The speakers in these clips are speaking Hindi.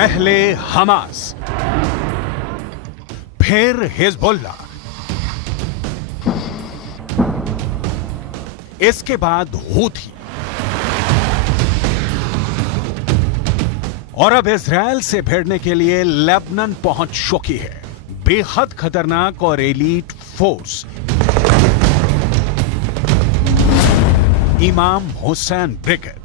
पहले हमास, फिर हिजबुल्लाह, इसके बाद हूथी और अब इजराइल से भिड़ने के लिए लेबनान पहुंच चुकी है बेहद खतरनाक और एलीट फोर्स इमाम हुसैन ब्रिगेड।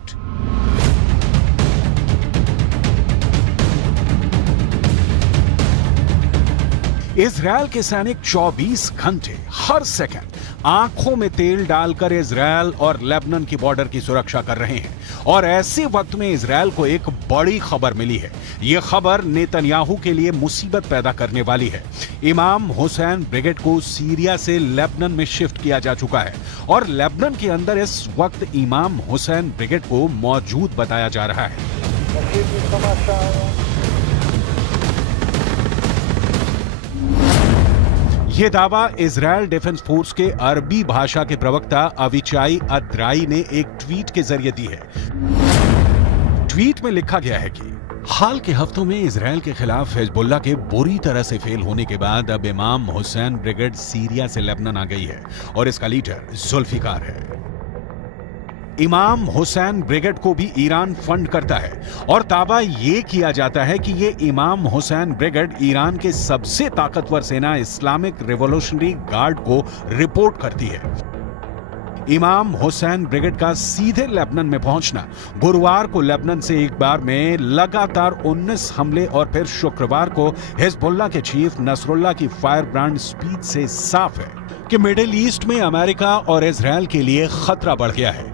इजराइल के सैनिक 24 घंटे हर सेकंड आंखों में तेल डालकर इजराइल और लेबनान की बॉर्डर की सुरक्षा कर रहे हैं। और ऐसे वक्त में इजराइल को एक बड़ी खबर मिली है। यह खबर नेतन्याहू के लिए मुसीबत पैदा करने वाली है। इमाम हुसैन ब्रिगेड को सीरिया से लेबनान में शिफ्ट किया जा चुका है और लेबनान के अंदर इस वक्त इमाम हुसैन ब्रिगेड को मौजूद बताया जा रहा है। यह दावा इजराइल डिफेंस फोर्स के अरबी भाषा के प्रवक्ता अविचाई अद्राई ने एक ट्वीट के जरिए दी है। ट्वीट में लिखा गया है कि हाल के हफ्तों में इजराइल के खिलाफ हिजबुल्लाह के बुरी तरह से फेल होने के बाद अब इमाम हुसैन ब्रिगेड सीरिया से लेबनान आ गई है और इसका लीडर जुल्फिकार है। इमाम हुसैन ब्रिगेड को भी ईरान फंड करता है और दावा यह किया जाता है कि यह इमाम हुसैन ब्रिगेड ईरान के सबसे ताकतवर सेना इस्लामिक रिवॉल्यूशनरी गार्ड को रिपोर्ट करती है। इमाम हुसैन ब्रिगेड का सीधे लेबनान में पहुंचना गुरुवार को लेबनान से एक बार में लगातार 19 हमले और फिर शुक्रवार को हिजबुल्लाह के चीफ नसरुल्लाह की फायर ब्रांड स्पीच से साफ है कि मिडिल ईस्ट में अमेरिका और इजराइल के लिए खतरा बढ़ गया है।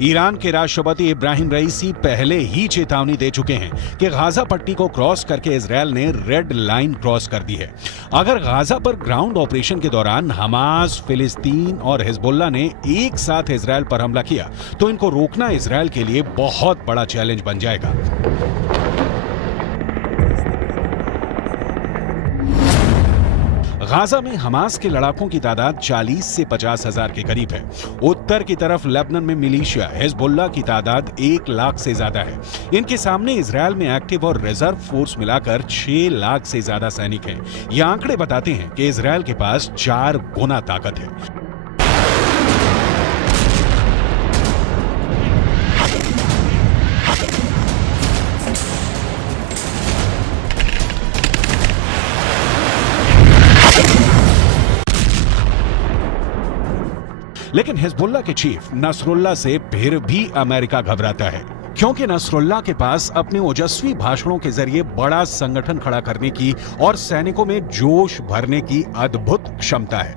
ईरान के राष्ट्रपति इब्राहिम रईसी पहले ही चेतावनी दे चुके हैं कि गाजा पट्टी को क्रॉस करके इजराइल ने रेड लाइन क्रॉस कर दी है। अगर गाजा पर ग्राउंड ऑपरेशन के दौरान हमास, फिलिस्तीन और हिजबुल्लाह ने एक साथ इजराइल पर हमला किया तो इनको रोकना इजराइल के लिए बहुत बड़ा चैलेंज बन जाएगा। गाजा में हमास के लड़ाकों की तादाद 40 से 50 हजार के करीब है। उत्तर की तरफ लेबनान में मिलिशिया हिजबुल्लाह की तादाद 1 लाख से ज्यादा है। इनके सामने इजराइल में एक्टिव और रिजर्व फोर्स मिलाकर 6 लाख से ज्यादा सैनिक हैं। ये आंकड़े बताते हैं कि इजराइल के पास 4 गुना ताकत है। लेकिन हिजबुल्लाह के चीफ नसरुल्लाह से फिर भी अमेरिका घबराता है, क्योंकि नसरुल्लाह के पास अपने ओजस्वी भाषणों के जरिए बड़ा संगठन खड़ा करने की और सैनिकों में जोश भरने की अद्भुत क्षमता है।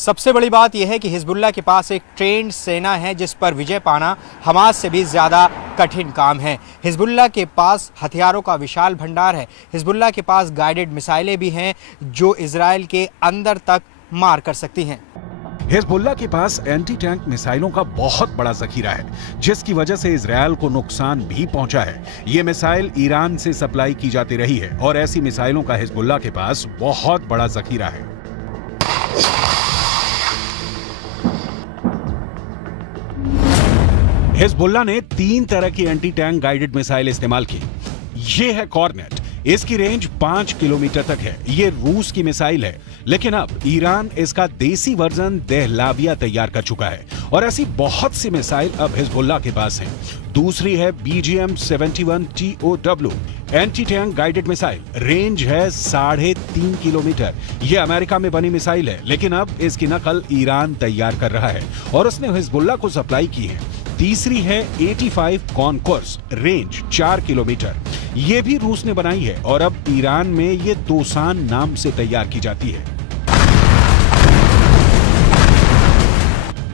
सबसे बड़ी बात यह है कि हिजबुल्लाह के पास एक ट्रेंड सेना है जिस पर विजय पाना हमास से भी ज़्यादा कठिन काम है। हिजबुल्लाह के पास हथियारों का विशाल भंडार है। हिजबुल्लाह के पास गाइडेड मिसाइलें भी हैं जो इजराइल के अंदर तक मार कर सकती हैं। हिजबुल्लाह के पास एंटी टैंक मिसाइलों का बहुत बड़ा जखीरा है, जिसकी वजह से इजराइल को नुकसान भी पहुंचा है। ये मिसाइल ईरान से सप्लाई की जाती रही है और ऐसी मिसाइलों का हिजबुल्लाह के पास बहुत बड़ा जखीरा है। हिजबुल्लाह ने 3 तरह की एंटी टैंक गाइडेड मिसाइल इस्तेमाल की। ये है कॉर्नेट, इसकी रेंज 5 किलोमीटर तक है। ये रूस की मिसाइल है। लेकिन अब ईरान इसका देसी वर्जन दहलाविया तैयार कर चुका है और ऐसी बहुत सी मिसाइल अब हिजबुल्लाह के पास हैं। दूसरी है BGM-71 TOW anti tank guided missile, range है 3.5 किलोमीटर। यह अमेरिका में बनी मिसाइल है, लेकिन अब इसकी नकल ईरान तैयार कर रहा है और उसने हिजबुल्लाह को सप्लाई की है। तीसरी है 85 कॉनकोर्स, रेंज 4 किलोमीटर। यह भी रूस ने बनाई है और अब ईरान में ये दोसान नाम से तैयार की जाती है।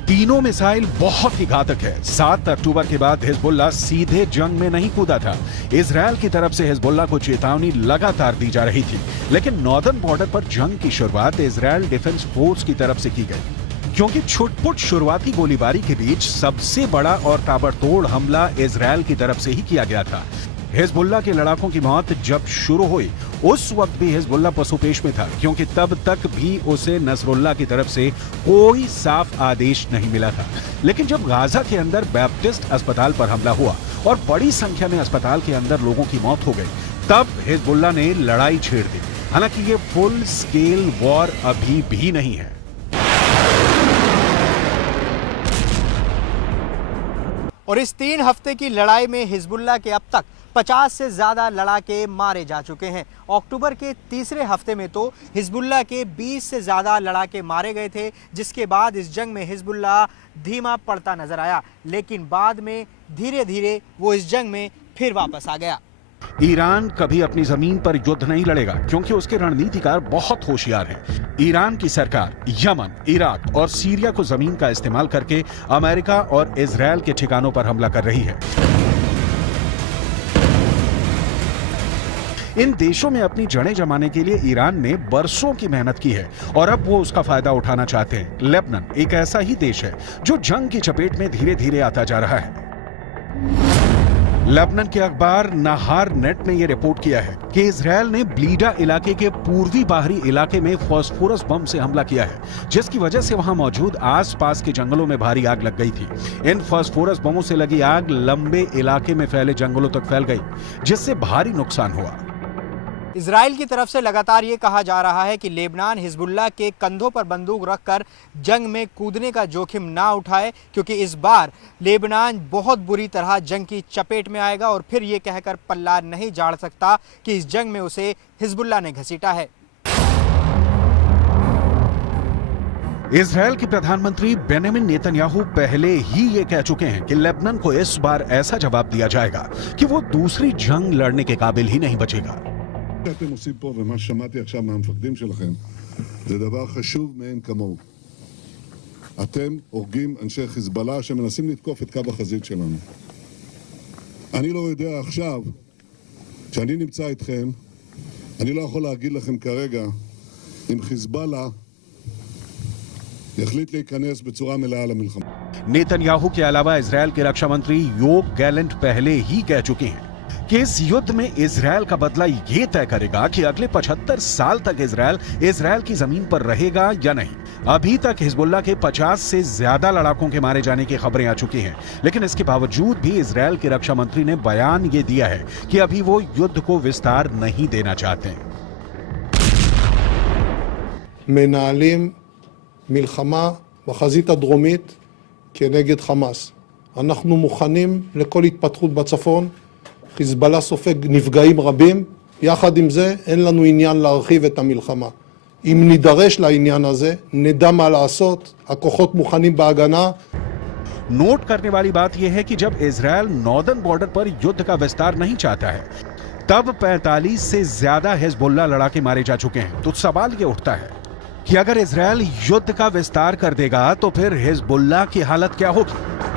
तीनों मिसाइल बहुत ही घातक है। 7 अक्टूबर के बाद हिजबुल्लाह सीधे जंग में नहीं कूदा था। इजरायल की तरफ से हिजबुल्लाह को चेतावनी लगातार दी जा रही थी, लेकिन नॉर्दर्न बॉर्डर पर जंग की शुरुआत इजरायल डिफेंस फोर्स की तरफ से की गई, क्योंकि छुटपुट शुरुआती गोलीबारी के बीच सबसे बड़ा और ताबड़तोड़ हमला इजरायल की तरफ से ही किया गया था। हिजबुल्लाह के लड़ाकों की मौत जब शुरू हुई उस वक्त भी हिजबुल्लाह पसुपेश में था, क्योंकि तब तक भी उसे नसरुल्लाह की तरफ से कोई साफ आदेश नहीं मिला था। लेकिन जब गाजा के अंदर बैप्टिस्ट अस्पताल पर हमला हुआ और बड़ी संख्या में अस्पताल के अंदर लोगों की मौत हो गई, तब हिजबुल्लाह ने लड़ाई छेड़ दी। हालांकि ये फुल स्केल वॉर अभी भी नहीं है। और इस 3 हफ्ते की लड़ाई में हिजबुल्लाह के अब तक 50 से ज्यादा लड़ाके मारे जा चुके हैं। अक्टूबर के तीसरे हफ्ते में तो हिजबुल्लाह के 20 से ज्यादा लड़ाके मारे गए थे, जिसके बाद इस जंग में हिजबुल्लाह धीमा पड़ता नजर आया, लेकिन बाद में धीरे धीरे वो इस जंग में फिर वापस आ गया। ईरान कभी अपनी जमीन पर युद्ध नहीं लड़ेगा, क्योंकि उसके रणनीतिकार बहुत होशियार हैं। ईरान की सरकार यमन, इराक और सीरिया को जमीन का इस्तेमाल करके अमेरिका और इजरायल के ठिकानों पर हमला कर रही है। इन देशों में अपनी जड़ें जमाने के लिए ईरान ने बरसों की मेहनत की है और अब वो उसका फायदा उठाना चाहते हैं। लेबनान एक ऐसा ही देश है जो जंग की चपेट में धीरे धीरे आता जा रहा है। लेबनान के अखबार नहार नेट ने यह रिपोर्ट किया है कि इजरायल ने ब्लीडा इलाके के पूर्वी बाहरी इलाके में फास्फोरस बम से हमला किया है, जिसकी वजह से वहां मौजूद आसपास के जंगलों में भारी आग लग गई थी। इन फास्फोरस बमों से लगी आग लंबे इलाके में फैले जंगलों तक फैल गई, जिससे भारी नुकसान हुआ। इजराइल की तरफ से लगातार ये कहा जा रहा है कि लेबनान हिजबुल्लाह के कंधों पर बंदूक रखकर जंग में कूदने का जोखिम ना उठाए, क्योंकि इस बार लेबनान बहुत बुरी तरह जंग की चपेट में आएगा और फिर ये कहकर पल्ला नहीं झाड़ सकता कि इस जंग में उसे हिजबुल्लाह ने घसीटा है। इजरायल के प्रधानमंत्री बेंजामिन नेतन्याहू पहले ही ये कह चुके हैं कि लेबनान को इस बार ऐसा जवाब दिया जाएगा कि वो दूसरी जंग लड़ने के काबिल ही नहीं बचेगा। שאתם עושים פה ומה ששמעתי עכשיו מהמפקדים שלכם זה דבר חשוב מאין כמוהו. אתם הורגים אנשי חיזבאללה שמנסים לתקוף את קו החזית שלנו. אני לא יודע עכשיו, כשאני נמצא איתכם, אני לא יכול להגיד לכם כרגע אם חיזבאללה יחליט להיכנס בצורה מלאה למלחמה. नेतन्याहू के अलावा इजरायल के रक्षा मंत्री योव गैलेंट पहले ही कह चुके हैं कि इस युद्ध में इजरायल का बदला ये तय करेगा कि अगले 75 साल तक इजरायल की जमीन पर रहेगा या नहीं। अभी तक हिजबुल्लाह के 50 से ज्यादा लड़ाकों के मारे जाने की खबरें आ चुकी हैं, लेकिन इसके बावजूद भी इजरायल के रक्षा मंत्री ने बयान ये दिया है कि अभी वो युद्ध को विस्तार नहीं देना चाहते। מנהלים מלחמה בחזית הדרומית כנגד חמאס. אנחנו מוכנים לכל התפתחות בצפון. חיזבאללה סופג נפגעים רבים. יחד עם זה אין לנו עניין להרחיב את המלחמה. אם נידרש לעניין הזה, נדע מה לעשות. הכוחות מוכנים בהגנה. नोट करने वाली बात यह है कि जब इजरायल नॉर्दर्न बॉर्डर पर युद्ध का विस्तार नहीं चाहता है, तब 45 से ज्यादा हिजबुल्लाह लड़ाके मारे जा चुके हैं। तो सवाल यह उठता है कि अगर इजरायल युद्ध का विस्तार कर देगा तो फिर हिजबुल्लाह की हालत क्या होगी।